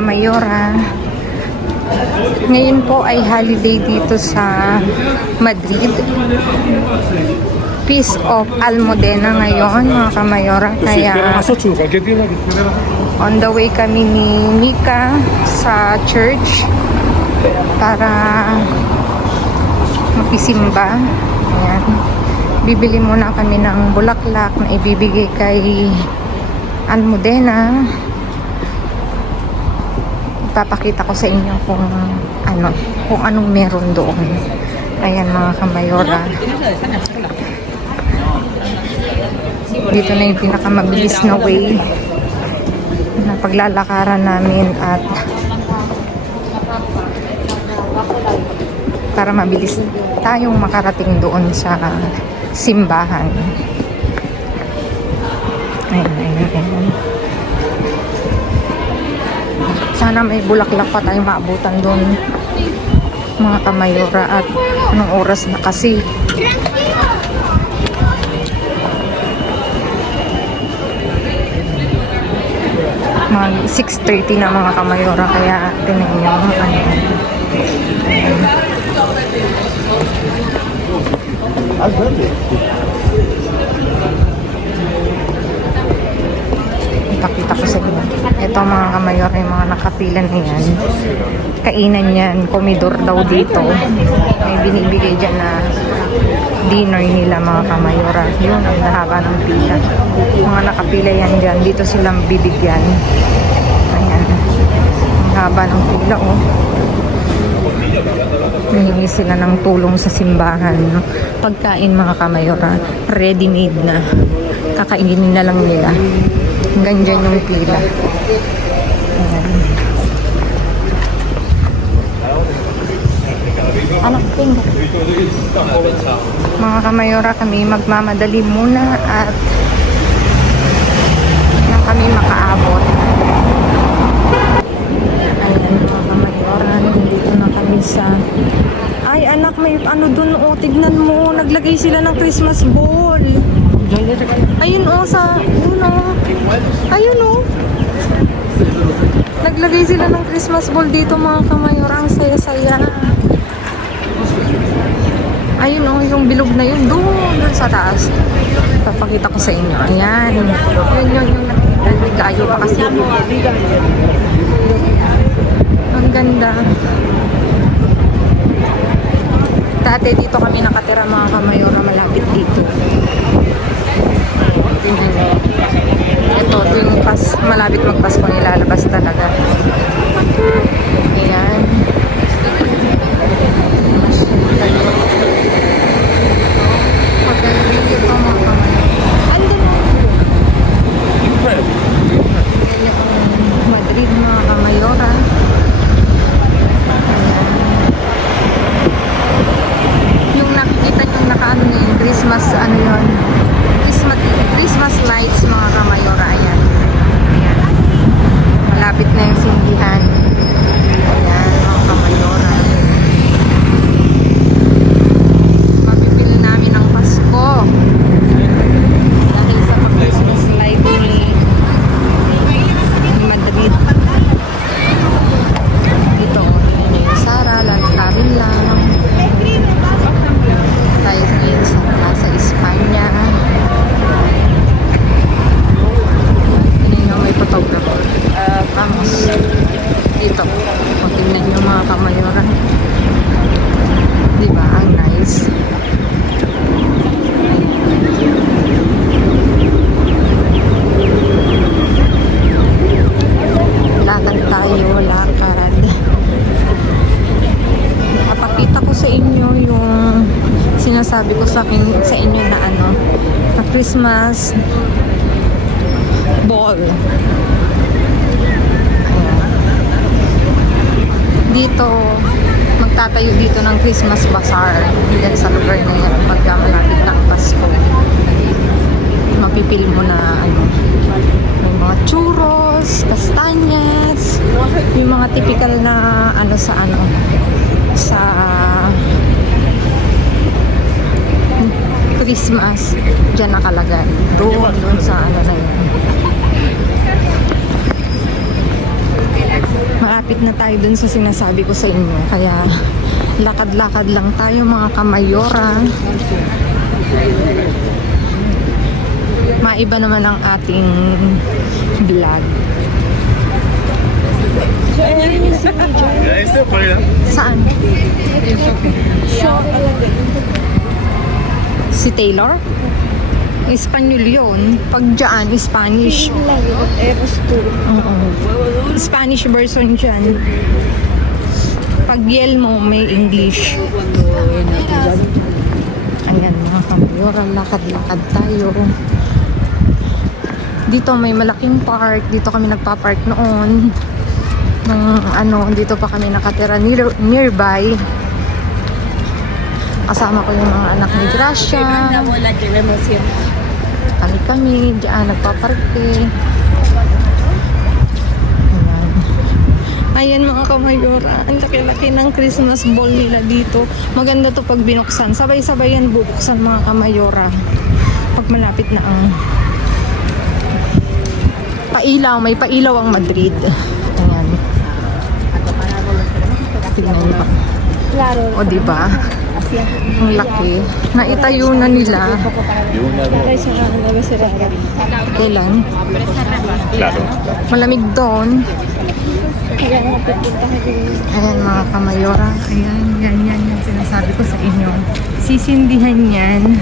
Kamayora. Ngayon po ay holiday dito sa Madrid. Feast of Almudena ngayon, mga Kamayora. Kaya on the way kami ni Mika sa church para makisimba. Ayan. Bibili muna kami ng bulaklak na ibibigay kay Almudena. Ipapakita ko sa inyo kung anong meron doon. Ayan, mga Kamayora. Dito na yung pinakamabilis na way na paglalakaran namin at para mabilis tayong makarating doon sa simbahan. Ayan. Sana may bulaklak pa tayong maabutan doon, mga Kamayora. At anong oras na kasi? Mag 6:30 na, mga Kamayora. Kaya tingnan nyo Pakita ko sa inyo. Ito, mga Kamayora, yung mga nakapila na yan. Kainan yan. Komidor daw dito. May binibigay dyan na dinner nila, mga Kamayora. Yun, ang haba ng pila. Mga nakapila yan dyan. Dito silang bibigyan. Ayan. Ang haba ng pila, oh. Nahingi sila ng tulong sa simbahan. Pagkain, mga Kamayora, ready-made na. Kakainin na lang nila. Hanggang dyan yung pila. Ayan. Anak ping. Mga Kamayora, kami magmamadali muna at nang kami makaabot. Ayan, mga Kamayora, nandito na kami sa... Ay, anak, may dun, oh, tignan mo. Naglagay sila ng Christmas ball. Ayun, oh, yun, oh. Ayun, oh. Naglagay sila ng Christmas ball dito, mga Kamayora. Ang saya-saya. Ayun, oh, yung bilog na yun. Doon sa taas. Papakita ko sa inyo. Ayan. Yun, yung nagbigayo pa kasi. Ang ganda. Dati dito kami nakatira, mga Kamayora, malapit dito. Ito yung malapit magpasko, nilalabas talaga. Ayan. Pagdating dito, mga Kamayora. Andun mo. Madrid, mga Kamayora. Yung nakikita yung nakaano yun, Christmas, Christmas lights, mga Kamayora. Ayan. Malapit na yung simbihan. Ayan, mga Kamayora. Mabibili namin ang Pasko dahil sa pag-Christmas light ni Madrid. Dito, yung Sara, lalakarin lang. Tayo ngayon sa Espanya. May photographer. Vamos. Dito. Kung tingnan nyo, mga Kamayora. Diba? Ang nice. Lakad tayo. Lakad. Napakita ko sa inyo yung sinasabi ko sa inyo na na Christmas ball. Ayan. Dito, magtatayo dito ng Christmas bazaar dyan sa lugar na yan pagka malapit ng Pasko. Mapipil mo na may mga churros, kastanyas, yung mga typical na sa Christmas, dyan nakalagay. Doon sa na yun. malapit na tayo dun sa sinasabi ko sa inyo. Kaya lakad-lakad lang tayo mga kamayora. Maiba naman ang ating vlog. Saan? Si Taylor? Espanyol yun. Pag dyan, Spanish. Oo. Spanish version dyan. Pag Yelmo, may English. Ayan mga kamayora, lakad-lakad tayo. Dito may malaking park. Dito kami nagpa-park noon. Dito pa kami nakatira nearby. Kasama ko yung mga anak ni Gracia. Kami diyan nagpa-parke. Ayan mga kamayora, ang laki-laki ng Christmas ball nila dito. Maganda to pag binuksan. Sabay-sabay yan bubuksan mga kamayora. Pag malapit na ang pailaw, may pailaw ang Madrid. Ayan. Tingnan niyo pa. O diba? Ang laki. Naitayo na nila. Kailan? Malamig doon. Ayan mga kamayora. Ayan, yan yung sinasabi ko sa inyo. Sisindihan yan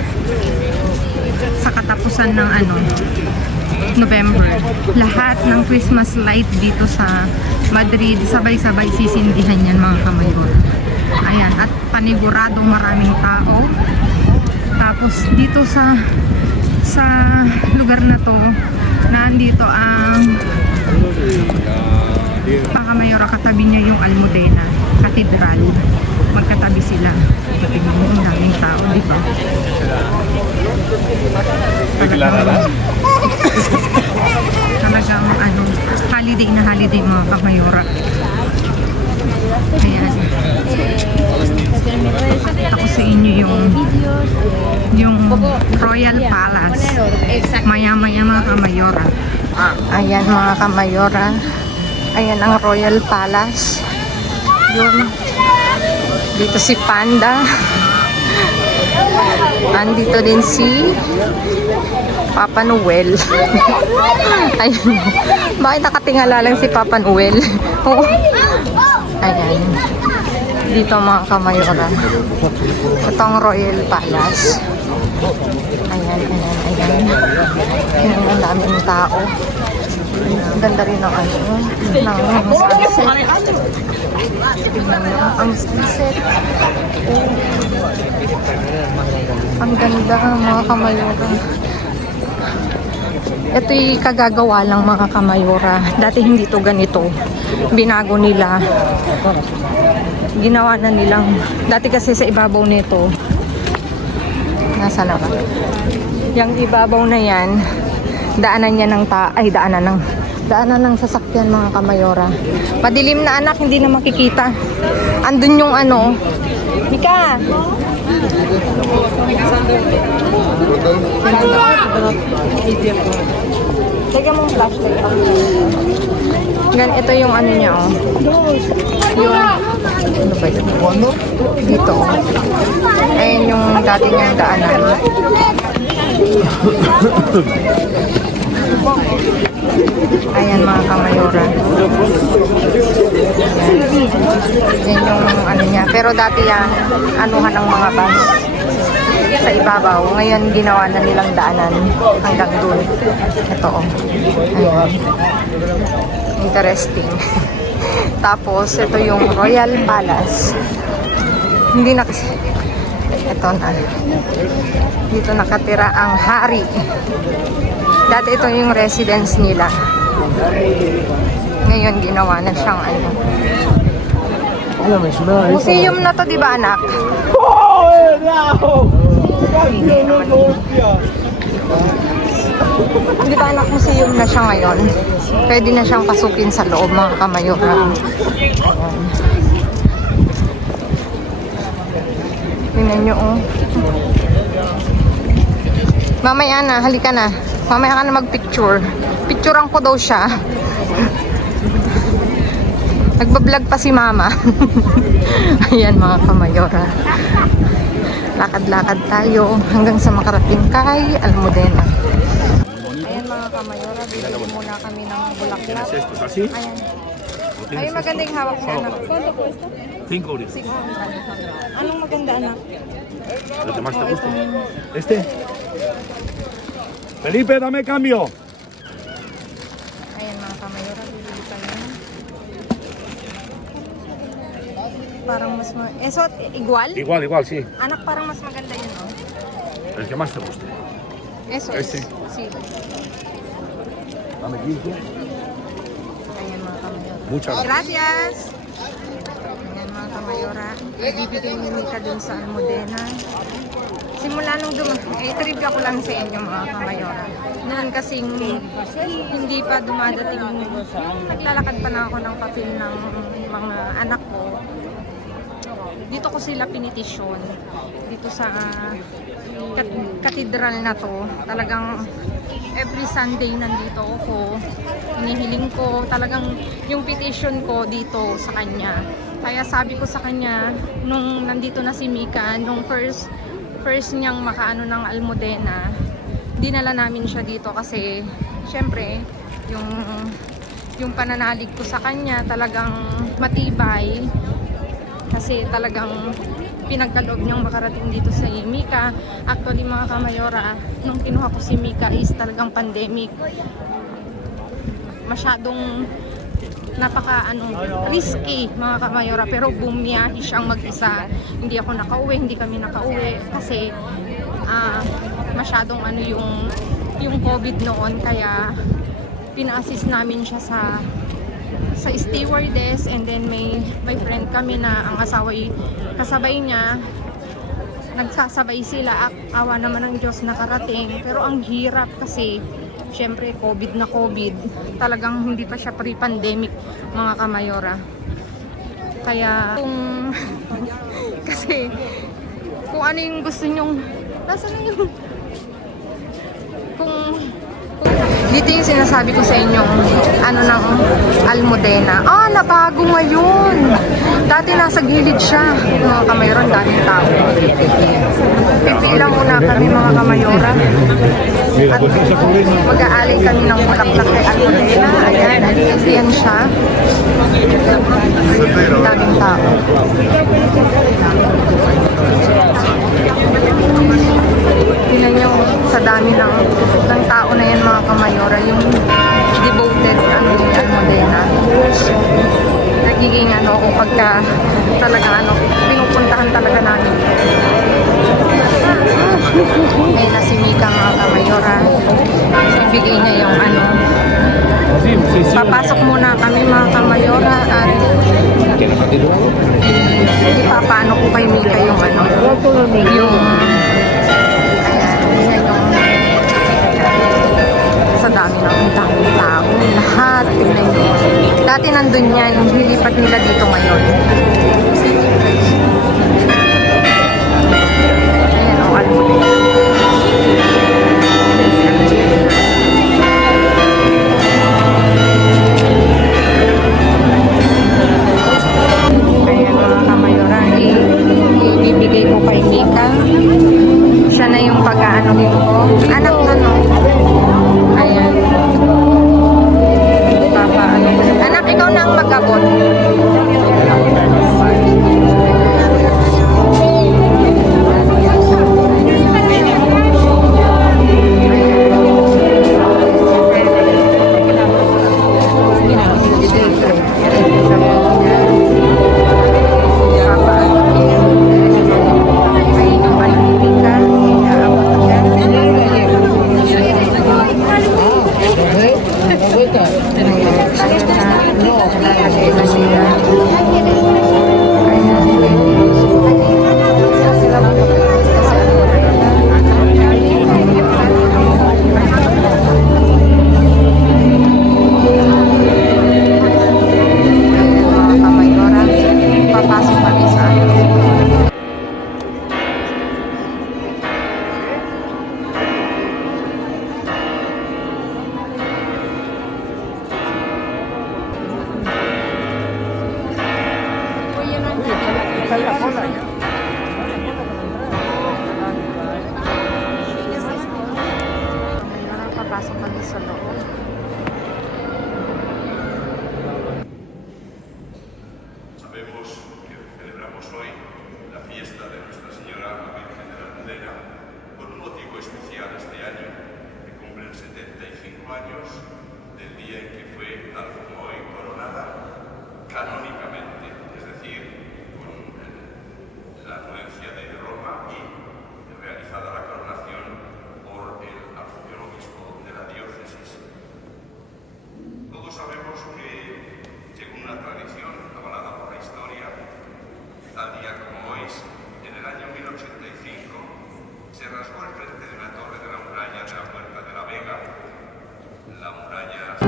sa katapusan ng November. Lahat ng Christmas light dito sa Madrid, sabay-sabay sisindihan yan mga kamayora. Ayan, at paniguradong maraming tao. Tapos dito sa lugar na to, nandito ang Pakamayora, katabi niya yung Almudena Cathedral. Magkatabi sila. Tingnan mo, ang daming tao, di ba? Talagang holiday na holiday mga Pakamayora. Ayan. Ako sa inyo yung Royal Palace. Maya-maya mga kamayora. Ayan mga kamayora. Ayan ang Royal Palace. Dito si Panda. Andito din si Papa Noel. Ayun. Bakit nakatingala lang si Papa Noel? Ayan. Dito mga kamayora. Ito ang Royal Palace. Ayan. Ayan ang daming tao. Ang ganda rin ng sunset. Ang sunset. Ang ganda mga kamayora. Ito'y kagagawa lang mga kamayora. Dati hindi to ganito. Binago nila. Ginawa na nilang. Dati kasi sa ibabaw nito. Nasa na ba? Yung ibabaw na yan, daanan niya ng daanan ng sasakyan mga kamayora. Padilim na anak, hindi na makikita. Andun yung Mika! Teka mong flashlight. Ito yung niya Yung ba yun? Dito. Ayun yung dati niyang daanan. Ayan mga kamayora. Yan yung niya. Pero dati yan, anuhan ng mga bus sa ibabaw. Ngayon ginawa na nilang daanan hanggang doon. Ito Ayan. Interesting. Tapos ito yung Royal Palace. Hindi na kasi ito na. Dito nakatira ang hari. Dati ito yung residence nila. Ngayon ginawa na siyang museum na to, di ba anak? Di ba anak, museum na siya ngayon? Pwede na siyang pasukin sa loob mga kamayora. Tingnan nyo Mamaya na, halika na. Mamaya ka na magpicture. Picturean ko daw siya. Nagbablog pa si mama. Ayan mga kamayora. Lakad-lakad tayo hanggang sa makarating kay Almudena. Ayan mga kamayora, bibili muna kami ng bulaklak. Ayan. Ay, maganda yung hawak niya, anak. Quanto cuesta? 5 euros. Anong maganda, anak? ¿Lo que más te guste? Este. Felipe, dame cambio. Ayan mga kamayora, bibili tayo. Parang mas igual? Igual, sí. Anak, parang mas maganda yun, oh. El que más te guste. Eso Este. Sí. Dame 15. Ayan mga kamayora. Muchas gracias. Gracias! Ayan mga kamayora. Ibibigay ni Mika dun sa Almudena. Simula nung trivia ko lang sa inyo mga kamayora. Noon kasing hindi pa dumadating, naglalakad pa na ako ng papel ng mga anak ko. Dito ko sila pinitisyon. Dito sa katedral na to. Talagang every Sunday nandito ako. Hinihiling ko talagang yung petition ko dito sa kanya. Kaya sabi ko sa kanya, nung nandito na si Mika, nung first niyang makaano ng Almudena, dinala namin siya dito kasi syempre yung pananalig ko sa kanya talagang matibay kasi talagang pinagkaloob niyang makarating dito sa Mika. Actually mga kamayora, nung kinuha ko si Mika is talagang pandemic. Masyadong risky mga kamayora, pero bumiyahe siyang mag-isa. Hindi ako nakauwi, hindi kami nakauwi kasi masyadong yung COVID noon, kaya pina-assist namin siya sa stewardess, and then may friend kami na ang kasabay niya, nagsasabay sila. Awa naman ng Diyos nakarating, pero ang hirap kasi syempre COVID na COVID, talagang hindi pa siya pre-pandemic mga kamayora. Kaya kasi kung ano yung gusto nyong nasa na yung kung dito yung sinasabi ko sa inyo ng Almudena. Nabago ngayon. Dati nasa gilid siya. Mga kamayora, daming tao. Pipila muna kami mga kamayora. At mag-aaling kami ng bulaklak kay Almudena. Ayan, ayan siya. Daming tao. Tingnan nyo sa dami ng tao na yan mga kamayora, yung devoted ni Almudena. Nagiging ako pagka talaga pinupuntahan talaga namin. May na si Mika mga kamayora. Ibigay niya yung papasok muna kami mga kamayora at ipapaano ko kay Mika yung sa dami ng tao. Lahat, tingnan nyo. Dati nandun yan, nilipat nila dito ngayon. Ayan o, Almudena. Ayan mga kamayora, ibibigay ko kay Mika. Siya na yung pag-aanohin ko. Anak na no. Ayan. Anak, ikaw na ang mag-abot. oficial este año, que cumplen 75 años del día en que fue, tal como hoy, coronada canónicamente, es decir, con la anuencia de Roma y realizada la coronación por el arzobispo de la diócesis. Todos sabemos que, según una tradición avalada por la historia, tal día como hoy, en el año 1085, se rasgó el frente de una torre de la muralla de la Puerta de la Vega, la muralla...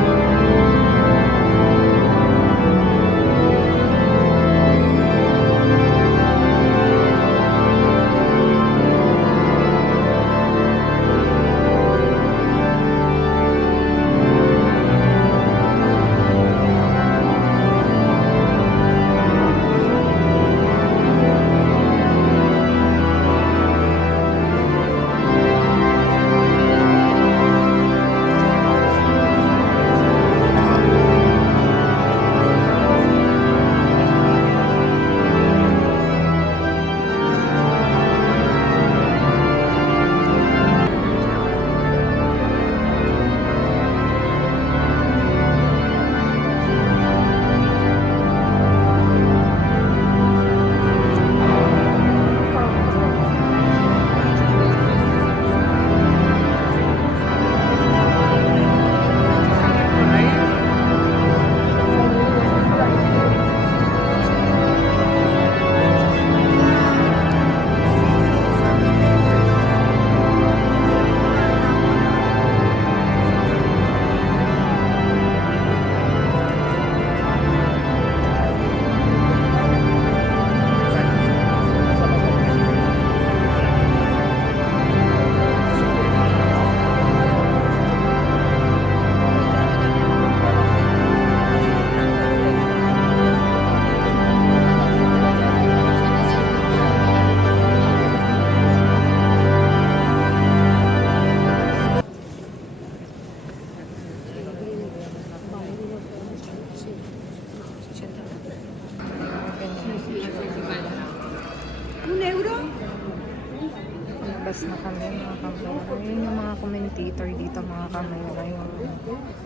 Labas na kami mga kamera. Yun yung mga commentator dito mga kamera. Yung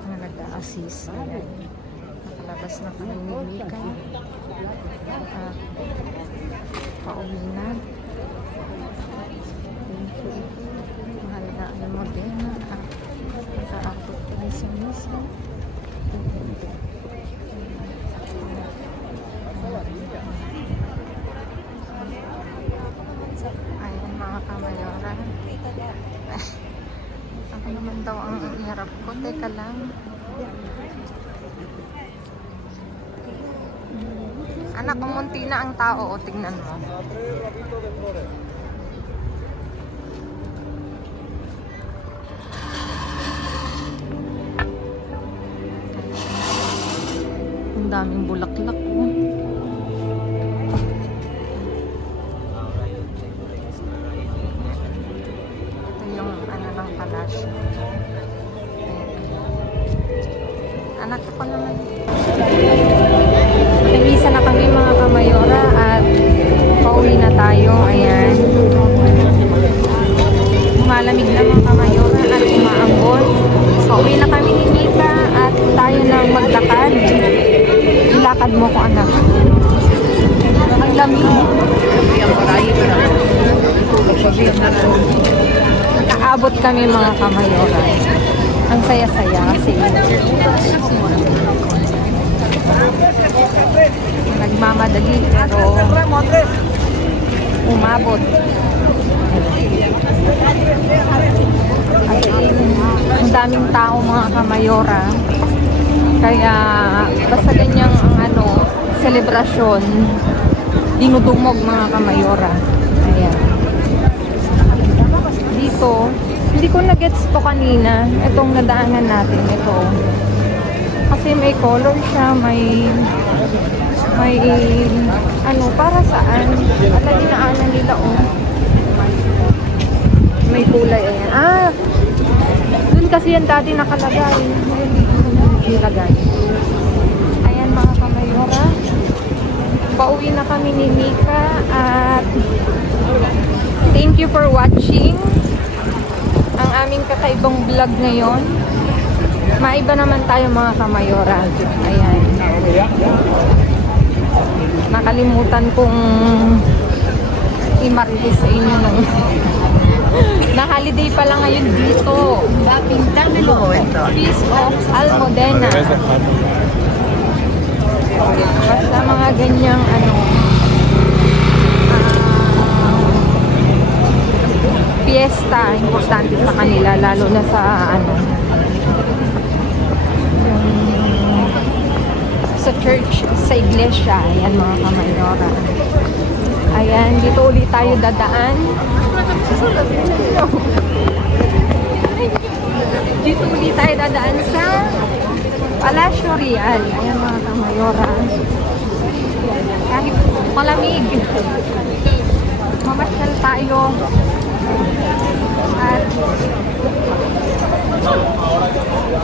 mga nag-a-assist. Ayan. Nakalabas na kami ni Mika. At pauwi na. Thank you. Mahal na ang Modena. At naka-upload kami sa misa. Ayun mga kamayora. Ako naman daw ang hirap ko. Teka lang. Anak, kumunti na ang tao. O, tingnan mo. Ang daming bulaklak. Oh. Palasyo. Anak ko naman. Nag-isa na kami mga kamayora at pauwi na tayo. Ayan. Malamig na mga kamayora at umaambon. Pauwi na kami ni Mika at tayo na maglakad. Ilakad mo ko anak. Ang lamig. Nakaabot kami mga kamayora. Ang saya-saya kasi nagmamadali pero umabot. As in, ang daming tao mga kamayora. Kaya basta ganyang ano, selebrasyon, dinudumog mga kamayora. Ayan. Dito, hindi ko na-gets to kanina. Itong nadaanan natin, ito. Kasi may color siya, may ano, para saan? Ala, dinaanan nila, oh. May kulay, ayan. Ah! Dun kasi yan dati nakalagay. Nilagay. Ayan mga kamayora. Pauwi na kami ni Mika at thank you for watching. aming kakaibang vlog ngayon. Maiba naman tayo mga kamayora. Ayan. Nakalimutan kong i-market sa inyo nung na holiday pala ngayon dito. Feast of Almudena. Basta mga ganyang fiesta, importante sa kanila, lalo na sa sa church, sa iglesia. Ayan mga kamayora. Ayan, dito ulit tayo dadaan. Dito ulit tayo dadaan sa Palacio Real. Ayan mga kamayora. Kahit malamig, mamasyal tayo. At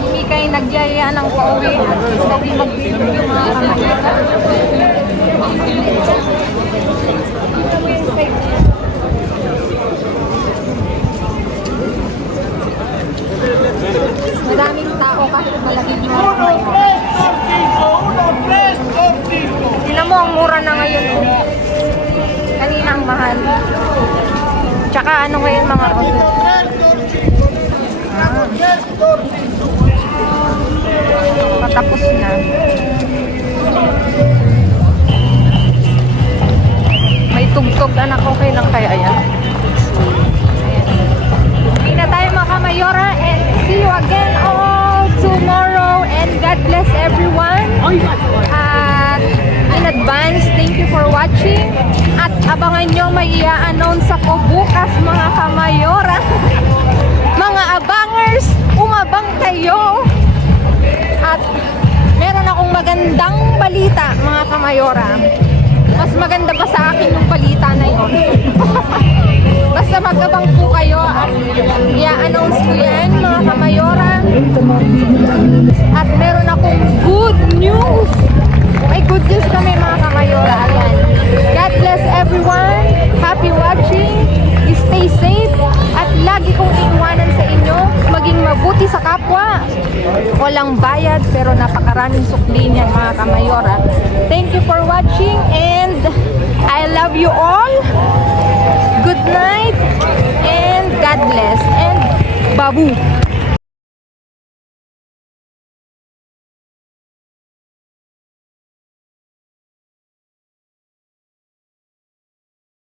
hindi kayo nagyaya ng pauwi at hindi mag-video yung mga kamayora. Maraming tao kahit malaking mga kamayora. Tingnan mo, ang mura na ngayon. Kanina ang mahal. Tsaka ano ngayon mga rosas? Patapos na. May tugtog anak, okay lang kaya yan. Hindi na tayo mga kamayora and see you again all tomorrow and God bless everyone. At in advance, thank you for watching. At abangan nyo, may i-announce ako bukas mga kamayora. Mga abangers, umabang kayo. At meron akong magandang balita mga kamayora. Mas maganda pa sa akin yung balita na yun. Basta mag-abang po kayo at i-announce ko yan mga kamayora. At meron akong good news. May good news kami mga kamayora. Ayan. God bless everyone. Happy watching. Stay safe. At lagi kong iiwanan sa inyo maging mabuti sa kapwa. Walang bayad pero napakaraming sukli niyan mga kamayora. Thank you for watching and I love you all. Good night and God bless and babu.